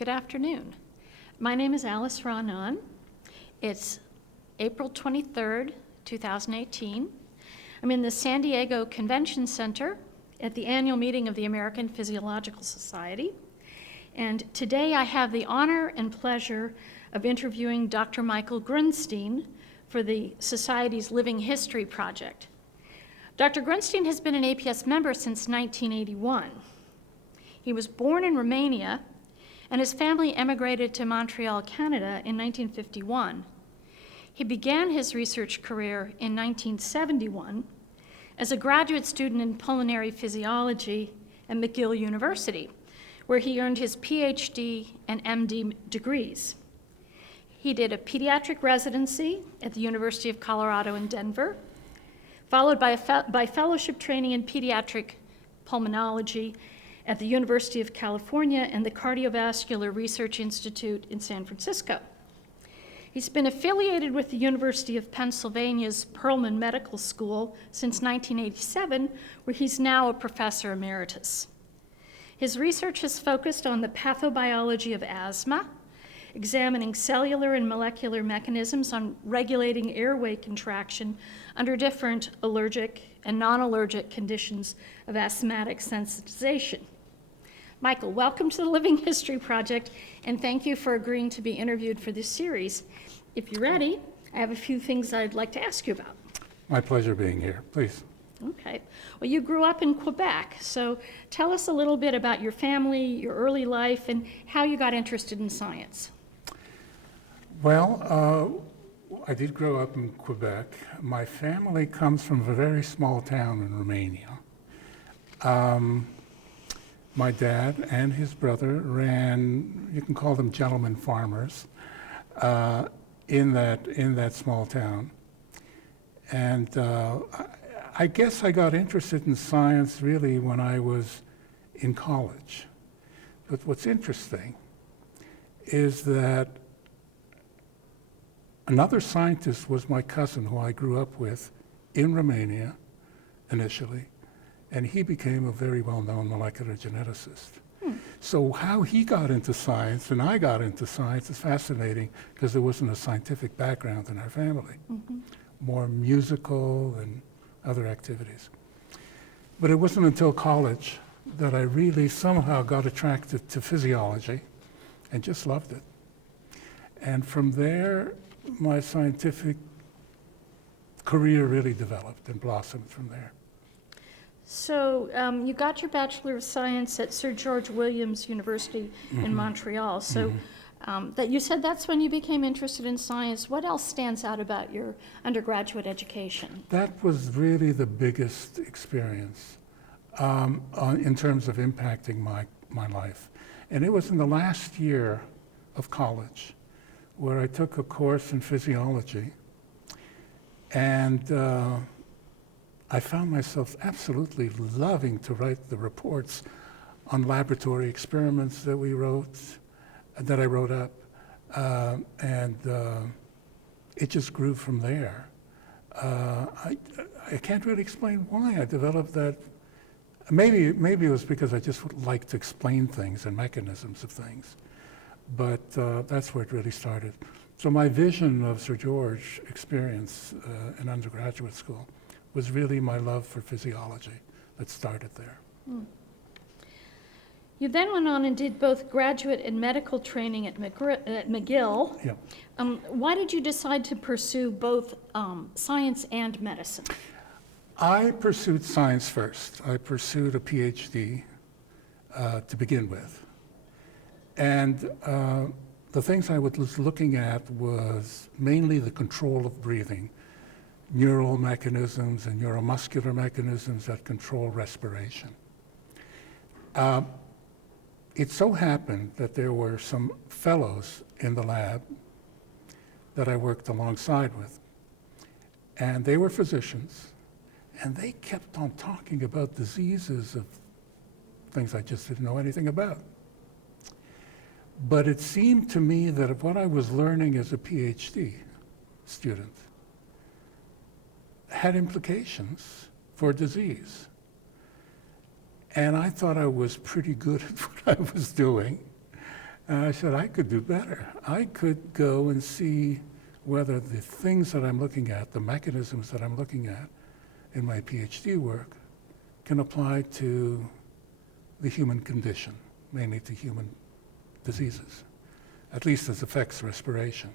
Good afternoon. My name is Alice Ranon. It's April 23rd, 2018. I'm in the San Diego Convention Center at the annual meeting of the American Physiological Society. And today I have the honor and pleasure of interviewing Dr. Michael Grunstein for the Society's Living History Project. Dr. Grunstein has been an APS member since 1981. He was born in Romania, and his family emigrated to Montreal, Canada in 1951. He began his research career in 1971 as a graduate student in pulmonary physiology at McGill University, where he earned his PhD and MD degrees. He did a pediatric residency at the University of Colorado in Denver, followed by fellowship training in pediatric pulmonology at the University of California and the Cardiovascular Research Institute in San Francisco. He's been affiliated with the University of Pennsylvania's Perelman Medical School since 1987, where he's now a professor emeritus. His research has focused on the pathobiology of asthma, examining cellular and molecular mechanisms on regulating airway contraction under different allergic and non-allergic conditions of asthmatic sensitization. Michael, welcome to the Living History Project, and thank you for agreeing to be interviewed for this series. If you're ready, I have a few things I'd like to ask you about. My pleasure being here, please. Okay. Well, you grew up in Quebec, so tell us a little bit about your family, your early life, and how you got interested in science. Well, I did grow up in Quebec. My family comes from a very small town in Romania. My dad and his brother ran, you can call them gentlemen farmers, in that small town. And I guess I got interested in science really when I was in college. But what's interesting is that another scientist was my cousin who I grew up with in Romania initially, and he became a very well-known molecular geneticist. So how he got into science and I got into science is fascinating because there wasn't a scientific background in our family, more musical and other activities. But it wasn't until college that I really somehow got attracted to physiology and just loved it. And from there, my scientific career really developed and blossomed from there. So you got your Bachelor of Science at Sir George Williams University in Montreal. So that you said that's when you became interested in science. What else stands out about your undergraduate education? That was really the biggest experience in terms of impacting my life. And it was in the last year of college where I took a course in physiology, and I found myself absolutely loving to write the reports on laboratory experiments that I wrote up, and it just grew from there. I can't really explain why I developed that. Maybe it was because I just like to explain things and mechanisms of things, but that's where it really started. So my vision of Sir George experience in undergraduate school was really my love for physiology that started there. You then went on and did both graduate and medical training at McGill. Yeah. Why did you decide to pursue both science and medicine? I pursued science first. I pursued a PhD to begin with. And the things I was looking at was mainly the control of breathing, neural mechanisms and neuromuscular mechanisms that control respiration. It so happened that there were some fellows in the lab that I worked alongside with, and they were physicians, and they kept on talking about diseases of things I just didn't know anything about. But it seemed to me that what I was learning as a PhD student had implications for disease. And I thought I was pretty good at what I was doing. And I said, I could do better. I could go and see whether the things that I'm looking at, the mechanisms that I'm looking at in my PhD work, can apply to the human condition, mainly to human diseases, at least as affects respiration.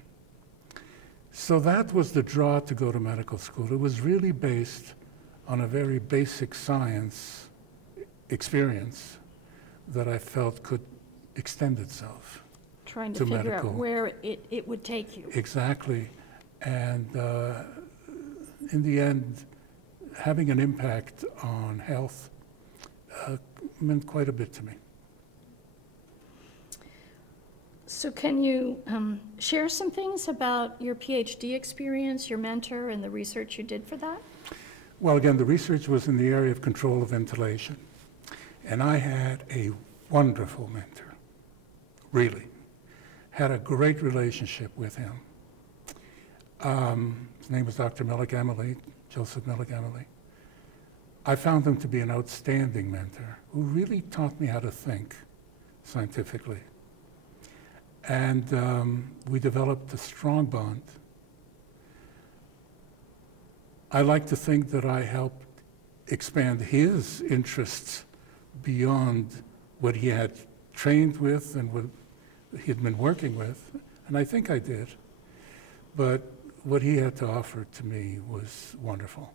So that was the draw to go to medical school. It was really based on a very basic science experience that I felt could extend itself. Trying to to figure out medical. where it would take you. Exactly. And in the end, having an impact on health meant quite a bit to me. So can you share some things about your PhD experience, your mentor, and the research you did for that? Well, again, the research was in the area of control of ventilation. And I had a wonderful mentor, really. Had a great relationship with him. His name was Dr. Milligamily, Joseph Milligamily. I found him to be an outstanding mentor who really taught me how to think scientifically. And we developed a strong bond. I like to think that I helped expand his interests beyond what he had trained with and what he had been working with, and I think I did. But what he had to offer to me was wonderful.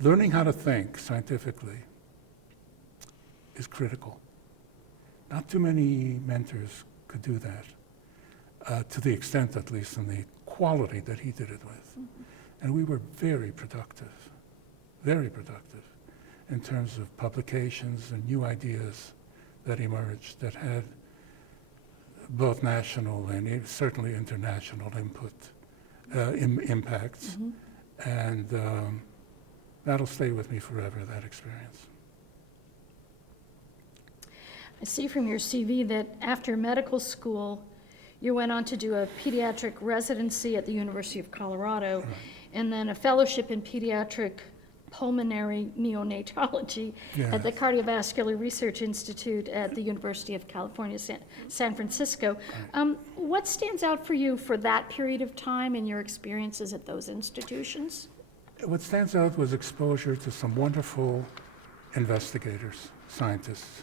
Learning how to think scientifically is critical. Not too many mentors could do that, to the extent at least, and the quality that he did it with. Mm-hmm. And we were very productive in terms of publications and new ideas that emerged that had both national and certainly international impacts. Mm-hmm. And that'll stay with me forever, that experience. I see from your CV that after medical school, you went on to do a pediatric residency at the University of Colorado, right, and then a fellowship in pediatric pulmonary neonatology, yes, at the Cardiovascular Research Institute at the University of California, San Francisco. Right. What stands out for you for that period of time and your experiences at those institutions? What stands out was exposure to some wonderful investigators, scientists,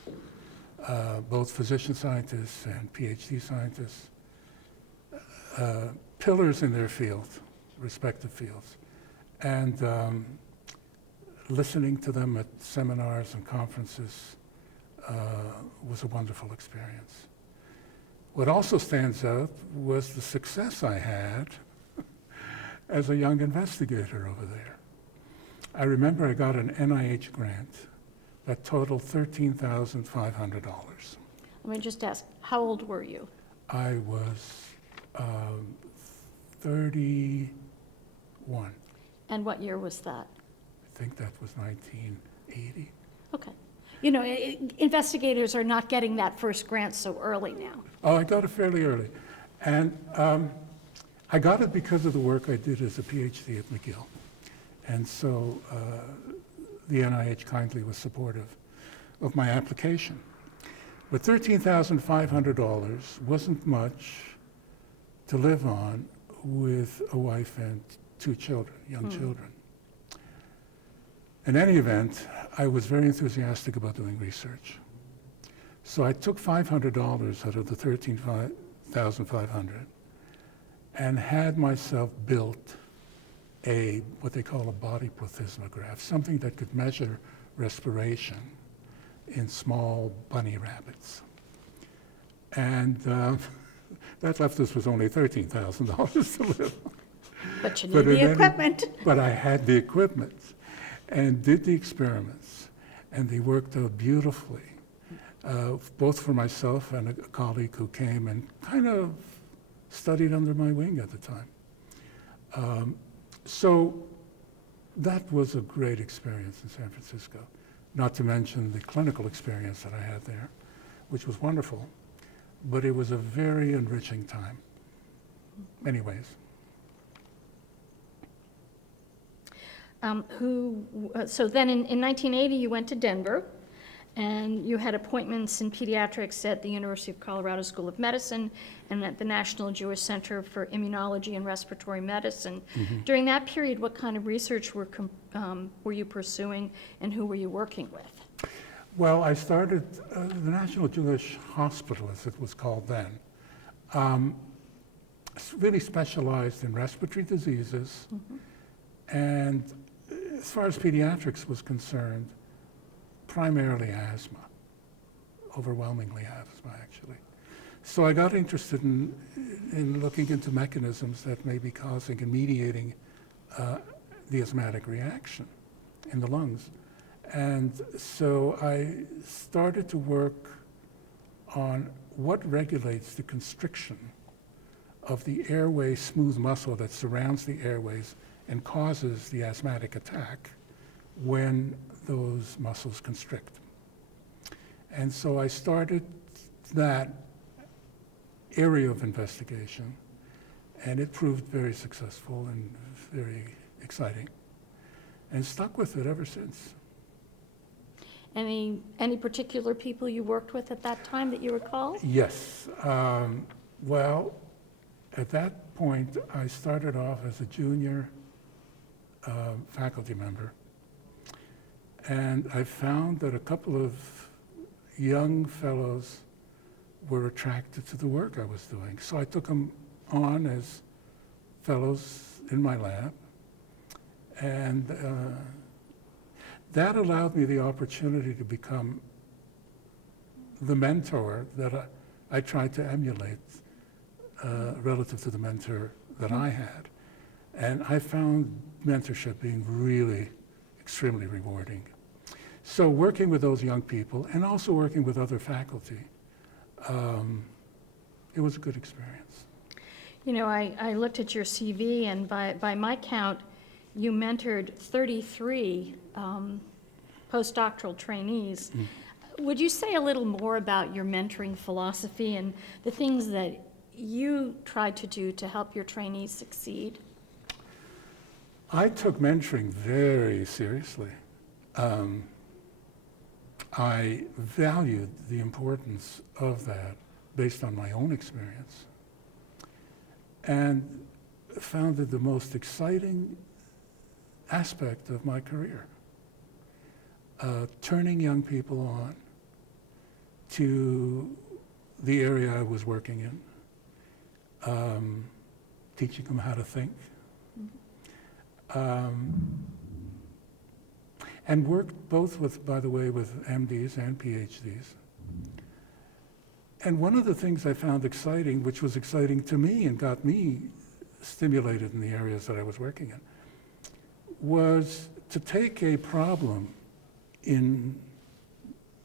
both physician scientists and PhD scientists, pillars in their field, respective fields. And listening to them at seminars and conferences was a wonderful experience. What also stands out was the success I had as a young investigator over there. I remember I got an NIH grant that totaled $13,500. Let me just ask, how old were you? I was 31. And what year was that? I think that was 1980. Okay. You know, investigators are not getting that first grant so early now. Oh, I got it fairly early. And I got it because of the work I did as a PhD at McGill. And so the NIH kindly was supportive of my application. But $13,500 wasn't much to live on with a wife and 2 children, young children. In any event, I was very enthusiastic about doing research. So I took $500 out of the $13,500 and had myself built what they call a body plethysmograph, something that could measure respiration in small bunny rabbits. And that left us with only $13,000 to live on. But you need the equipment. But I had the equipment and did the experiments, and they worked out beautifully, both for myself and a colleague who came and kind of studied under my wing at the time. So that was a great experience in San Francisco, not to mention the clinical experience that I had there, which was wonderful, but it was a very enriching time, many ways. So then in 1980, you went to Denver, And you had appointments in pediatrics at the University of Colorado School of Medicine and at the National Jewish Center for Immunology and Respiratory Medicine. During that period, what kind of research were you pursuing, and who were you working with? Well, I started the National Jewish Hospital, as it was called then, really specialized in respiratory diseases, and as far as pediatrics was concerned, primarily asthma, overwhelmingly asthma, actually. So I got interested in looking into mechanisms that may be causing and mediating the asthmatic reaction in the lungs. And so I started to work on what regulates the constriction of the airway smooth muscle that surrounds the airways and causes the asthmatic attack when those muscles constrict. And so I started that area of investigation, and it proved very successful and very exciting, and stuck with it ever since. Any particular people you worked with at that time that you recall? Yes. Well, at that point, I started off as a junior faculty member. And I found that a couple of young fellows were attracted to the work I was doing. So I took them on as fellows in my lab. And that allowed me the opportunity to become the mentor that I tried to emulate relative to the mentor that I had. And I found mentorship being really extremely rewarding. So working with those young people and also working with other faculty, it was a good experience. You know, I looked at your CV, and by my count, you mentored 33 postdoctoral trainees. Would you say a little more about your mentoring philosophy and the things that you tried to do to help your trainees succeed? I took mentoring very seriously. I valued the importance of that based on my own experience, and found it the most exciting aspect of my career. Turning young people on to the area I was working in, teaching them how to think, and worked both with, by the way, with MDs and PhDs. And one of the things I found exciting, which was exciting to me and got me stimulated in the areas that I was working in, was to take a problem in,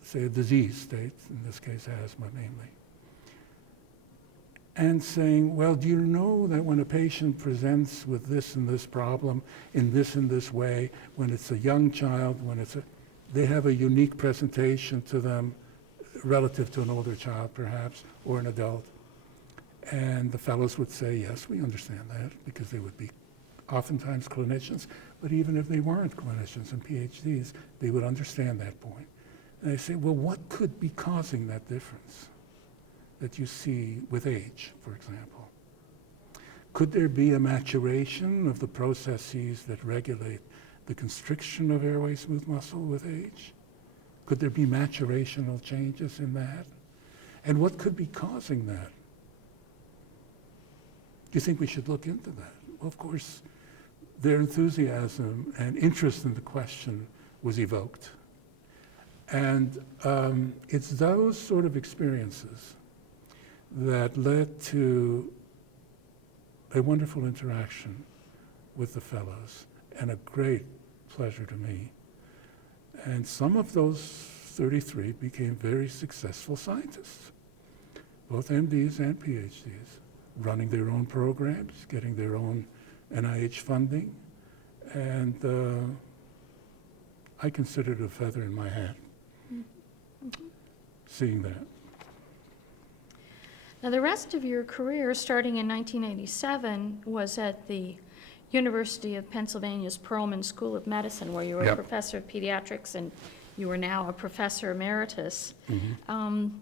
say, a disease state, in this case asthma mainly, and saying, well, do you know that when a patient presents with this and this problem in this way, when it's a young child, they have a unique presentation to them relative to an older child perhaps, or an adult? And the fellows would say, yes, we understand that, because they would be oftentimes clinicians, but even if they weren't clinicians and PhDs, they would understand that point. And they say, well, what could be causing that difference that you see with age, for example? Could there be a maturation of the processes that regulate the constriction of airway smooth muscle with age? Could there be maturational changes in that? And what could be causing that? Do you think we should look into that? Well, of course, their enthusiasm and interest in the question was evoked. And it's those sort of experiences that led to a wonderful interaction with the fellows and a great pleasure to me. And some of those 33 became very successful scientists, both MDs and PhDs, running their own programs, getting their own NIH funding, and I consider it a feather in my hat, seeing that. Now, the rest of your career, starting in 1987, was at the University of Pennsylvania's Perelman School of Medicine, where you were a professor of pediatrics and You are now a professor emeritus. Mhm.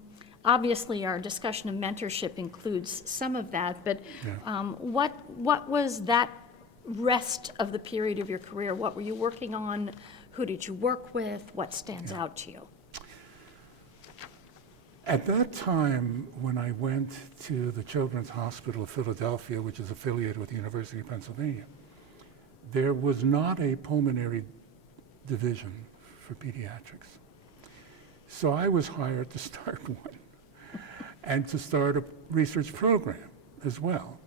Obviously, our discussion of mentorship includes some of that, but Yeah. what was that rest of the period of your career? What were you working on? Who did you work with? What stands Yeah. out to you? At that time, when I went to the Children's Hospital of Philadelphia, which is affiliated with the University of Pennsylvania, there was not a pulmonary division for pediatrics. So I was hired to start one and to start a research program as well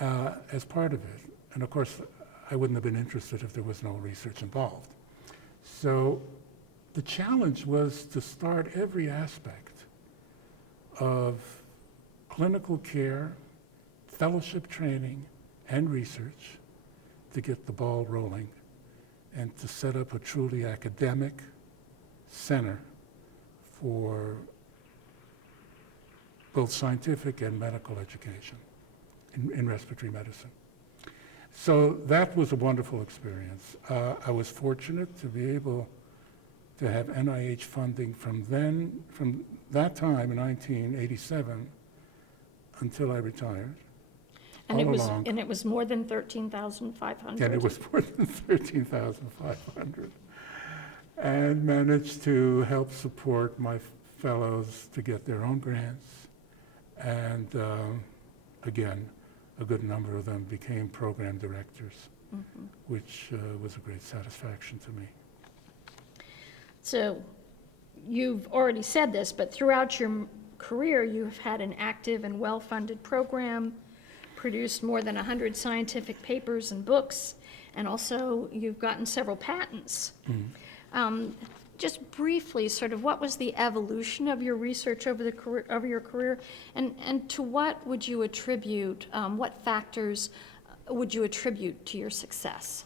as part of it. And of course, I wouldn't have been interested if there was no research involved. So the challenge was to start every aspect of clinical care, fellowship training, and research to get the ball rolling and to set up a truly academic center for both scientific and medical education in respiratory medicine. So that was a wonderful experience. I was fortunate to be able to have NIH funding from that time in 1987 until I retired. And all it was, along. and it was more than 13,500? And it was more than 13,500. And managed to help support my fellows to get their own grants. And again, a good number of them became program directors, which was a great satisfaction to me. So you've already said this, but throughout your career, you've had an active and well-funded program, produced more than 100 scientific papers and books, and also you've gotten several patents. Just briefly, sort of what was the evolution of your research over your career, and to what would you attribute, what factors would you attribute to your success?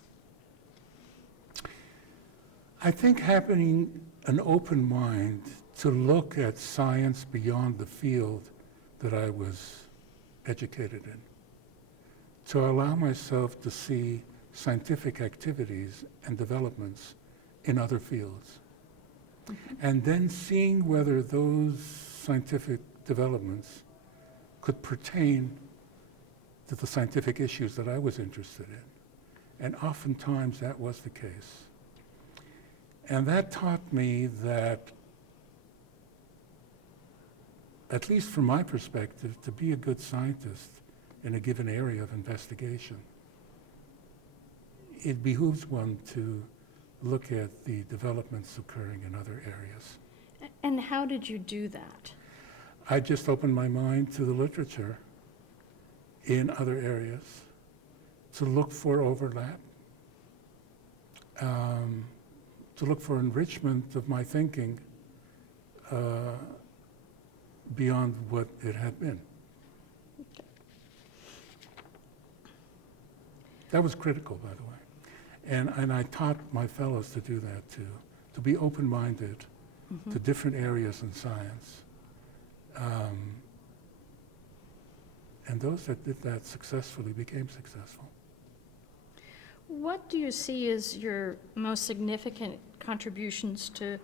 I think having an open mind to look at science beyond the field that I was educated in, to allow myself to see scientific activities and developments in other fields, and then seeing whether those scientific developments could pertain to the scientific issues that I was interested in. And oftentimes that was the case. And that taught me that, at least from my perspective, to be a good scientist in a given area of investigation, it behooves one to look at the developments occurring in other areas. And how did you do that? I just opened my mind to the literature in other areas to look for overlap, to look for enrichment of my thinking beyond what it had been. That was critical, by the way. And I taught my fellows to do that too, to be open-minded to different areas in science. And those that did that successfully became successful. What do you see as your most significant contributions to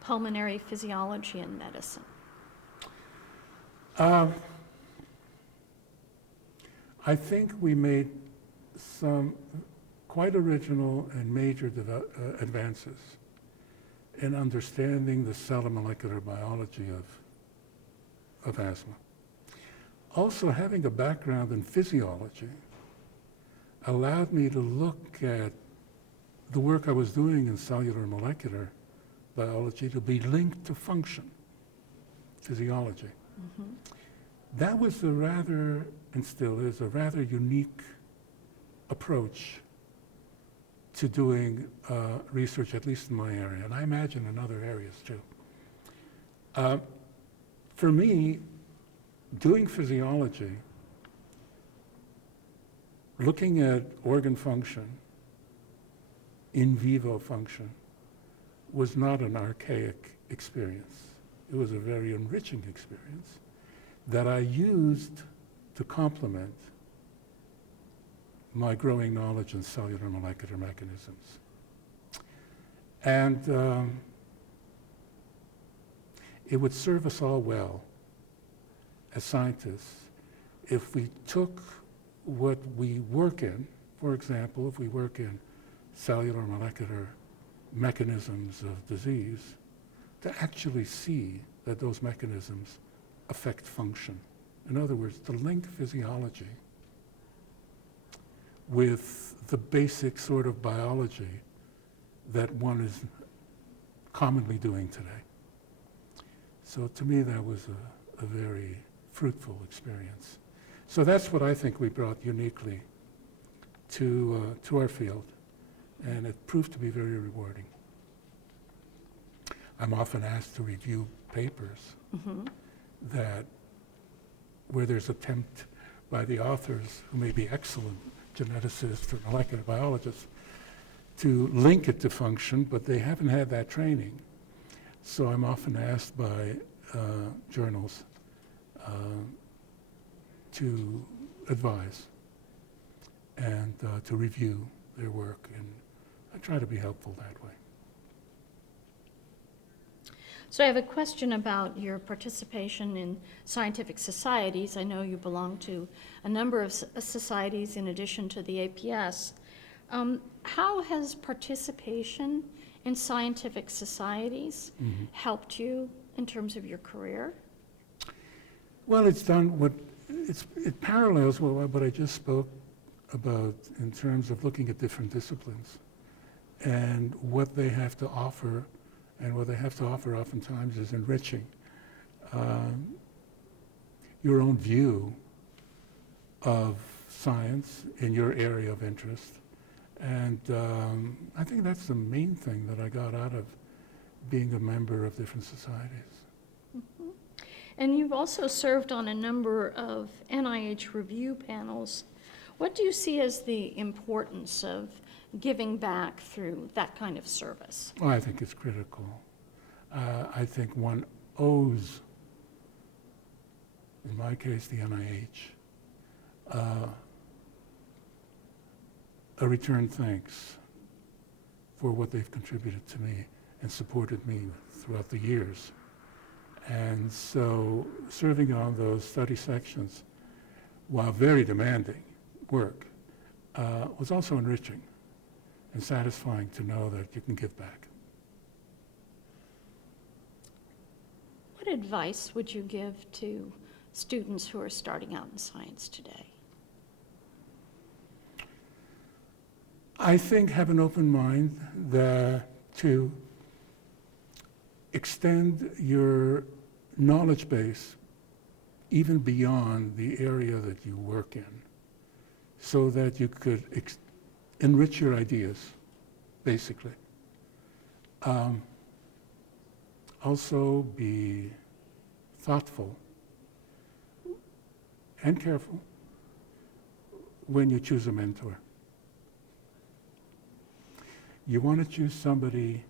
pulmonary physiology and medicine? I think we made some quite original and major advances in understanding the cell and molecular biology of asthma. Also, having a background in physiology allowed me to look at the work I was doing in cellular and molecular biology to be linked to function, physiology. That was a rather, and still is, a rather unique approach to doing research, at least in my area, and I imagine in other areas too. For me, doing physiology, looking at organ function, in vivo function, was not an archaic experience. It was a very enriching experience that I used to complement my growing knowledge in cellular molecular mechanisms. And it would serve us all well as scientists if we took what we work in, for example, if we work in cellular molecular mechanisms of disease, to actually see that those mechanisms affect function. In other words, to link physiology with the basic sort of biology that one is commonly doing today. So to me, that was a very fruitful experience. So that's what I think we brought uniquely to our field, and it proved to be very rewarding. I'm often asked to review papers where there's attempt by the authors, who may be excellent geneticists or molecular biologists, to link it to function, but they haven't had that training. So I'm often asked by journals to advise and to review their work, and I try to be helpful that way. So I have a question about your participation in scientific societies. I know you belong to a number of societies in addition to the APS. How has participation in scientific societies helped you in terms of your career? Well, it parallels what I just spoke about in terms of looking at different disciplines and what they have to offer. And what they have to offer oftentimes is enriching your own view of science in your area of interest. And I think that's the main thing that I got out of being a member of different societies. Mm-hmm. And you've also served on a number of NIH review panels. What do you see as the importance of giving back through that kind of service? Well, I think it's critical. I think one owes, in my case, the NIH, a return thanks for what they've contributed to me and supported me throughout the years. And so serving on those study sections, while very demanding work, was also enriching and satisfying to know that you can give back. What advice would you give to students who are starting out in science today? I think have an open mind to extend your knowledge base even beyond the area that you work in, so that you could enrich your ideas, basically. Also be thoughtful and careful when you choose a mentor. You want to choose somebody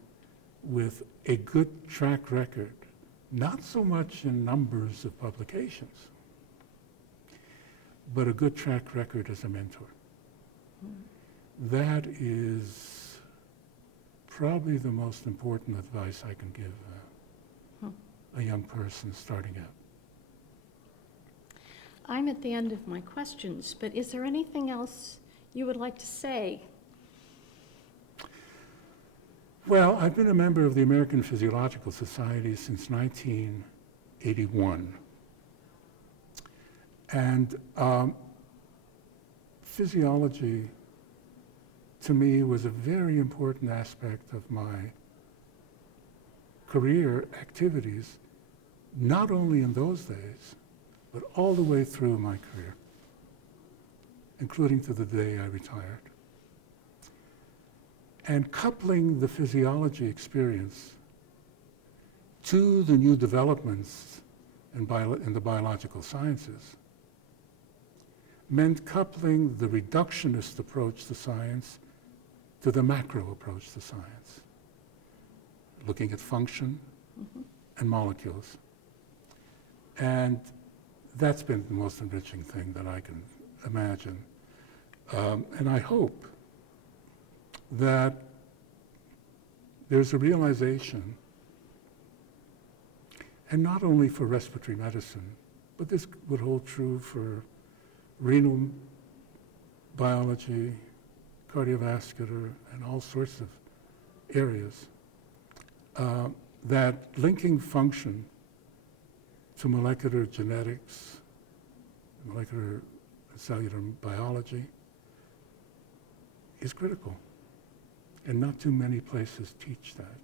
with a good track record, not so much in numbers of publications, but a good track record as a mentor. That is probably the most important advice I can give a young person starting out. I'm at the end of my questions, but is there anything else you would like to say? Well, I've been a member of the American Physiological Society since 1981. And physiology, to me, was a very important aspect of my career activities, not only in those days, but all the way through my career, including to the day I retired. And coupling the physiology experience to the new developments in the biological sciences meant coupling the reductionist approach to science to the macro approach to science, looking at function and molecules. And that's been the most enriching thing that I can imagine. And I hope that there's a realization And not only for respiratory medicine, but this would hold true for renal biology, cardiovascular, and all sorts of areas. That linking function to molecular genetics, molecular and cellular biology is critical. And not too many places teach that.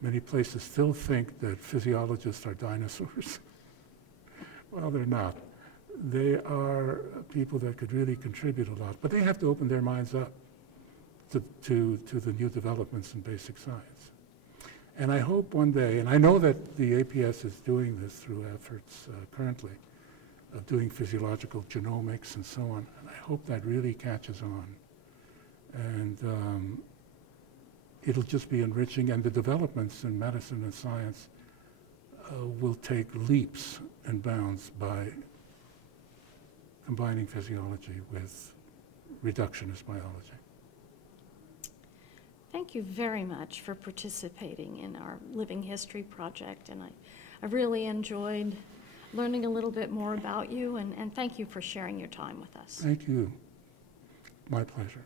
Many places still think that physiologists are dinosaurs. Well, they're not. They are people that could really contribute a lot, but they have to open their minds up to the new developments in basic science. And I hope one day, and I know that the APS is doing this through efforts currently of doing physiological genomics and so on, and I hope that really catches on. And it'll just be enriching, and the developments in medicine and science will take leaps and bounds by combining physiology with reductionist biology. Thank you very much for participating in our Living History project, and I really enjoyed learning a little bit more about you, and thank you for sharing your time with us. Thank you. My pleasure.